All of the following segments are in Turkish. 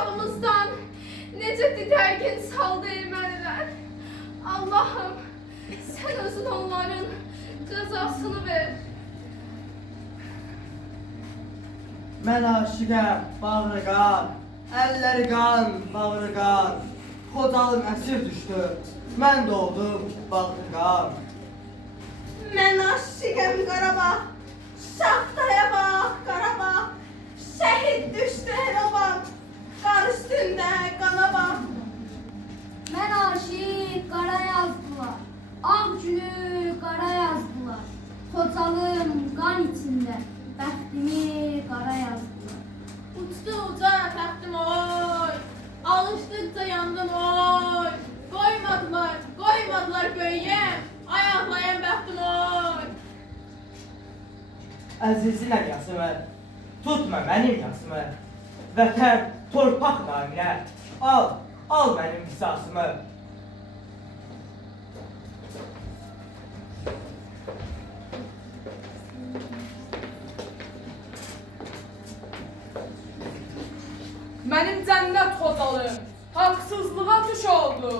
ocağımızdan nece didergin saldı ermeniler. Allah'ım sen özün onların cezasını ver. Mən aşiqəm, bağrı qan, əlləri qan, bağrı qan. Xocalım əsir düşdü, mən doğdum, bağrı qan. Mən aşiqəm Qarabağ, Ben aşık kara yazdılar. Ak gülü kara yazdılar. Kocalım kan içinde. Bəxtimi kara yazdılar. Uçtu uca taktım oy. Alıştıkça yandım oy. Koymadılar, koymadılar böyüyem. Ayaklayan baktım oy. Əzizin əlyasımı, tutma mənim yasımı. Vətən, torpaq naminə, al, al mənim qisasımı. Mənim cənnət xocalım haqsızlığa tuş oldu.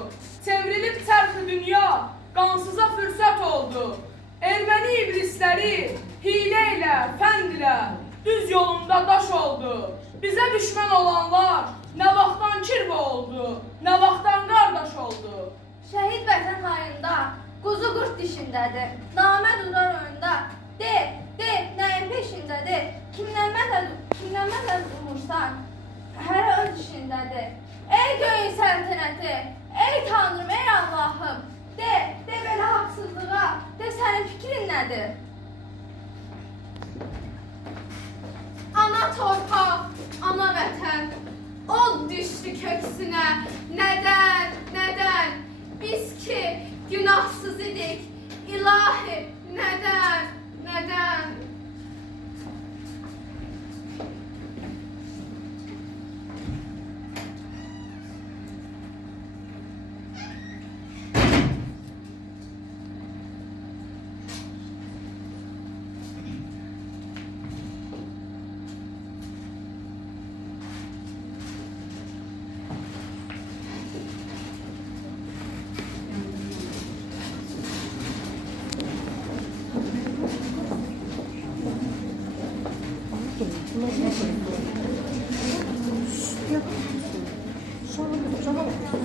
Çevrilib çərxi dünya qansıza fürsət oldu. Erməni iblisləri hilə ilə, fənd ilə düz yolunda daş oldu. Bizə düşmən olanlar nə vaxtdan kirvə oldu, nə vaxtdan qardaş oldu. Şəhid vətən hayında quzu qurd dişindədir. Namə durar önündə. De, de, nəyin peşindədir? Kimdən mədəd, kimdən mədəd umursan? Hərə öz işindədir. Ey göyün səltənəti, ey Tanrım, ey Allahım. De, de belə haqsızlığa, de sənin fikrin nədir? Ana torpaq, ana vətən. Od düşdü köksünə. Nədən, nədən? Biz ki günahsız idik. İlahi, nədən, Thank you.